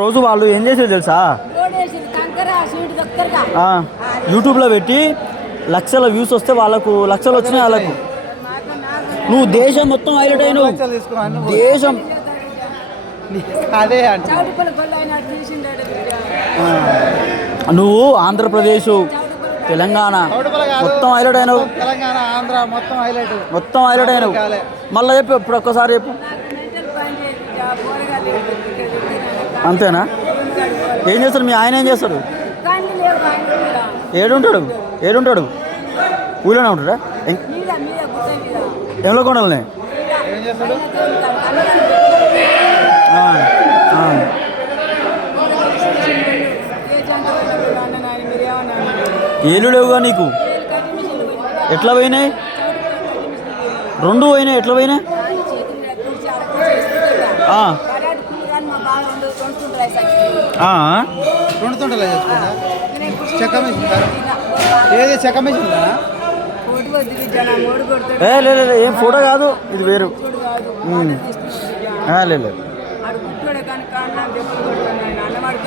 రోజు వాళ్ళు ఏం చేసేది తెలుసా? యూట్యూబ్లో పెట్టి లక్షల వ్యూస్ వస్తే వాళ్ళకు లక్షలు వచ్చినాయి వాళ్ళకు. నువ్వు దేశం మొత్తం హైలైట్ అయినావు. దేశం అదే నువ్వు ఆంధ్రప్రదేశ్ తెలంగాణ మొత్తం హైలైట్ అయినావు. తెలంగాణ ఆంధ్ర మొత్తం హైలైట్ అయినావు. మళ్ళీ చెప్పు, ఇప్పుడు ఒక్కసారి చెప్పు. అంతేనా? ఏం చేస్తాడు మీ ఆయన? ఏం చేస్తాడు? ఏడుంటాడు? ఊళ్ళోనే ఉంటాడా? ఎవరో కొండలనే. ఏళ్ళు లేవుగా నీకు? ఎట్లా పోయినాయి? 2 పోయినాయి. ఎట్లా పోయినాయి? లేదు, ఏం ఫోటో కాదు, ఇది వేరు. లేదు,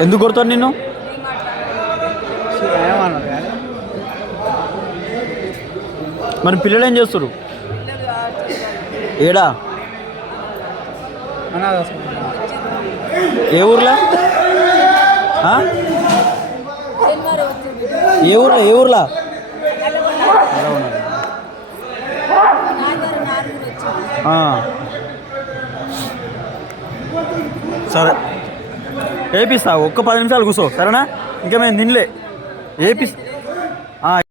ఎందుకు కొడతాను నిన్ను? మరి పిల్లలు ఏం చేస్తారు? ఏడా? ఏ ఊర్లో? ఏ ఊర్లో? సరే, ఏపిస్తా. ఒక్క 10 నిమిషాలు కూర్చో, సరేనా? ఇంకా మేము తినలే. ఏపిస్తా.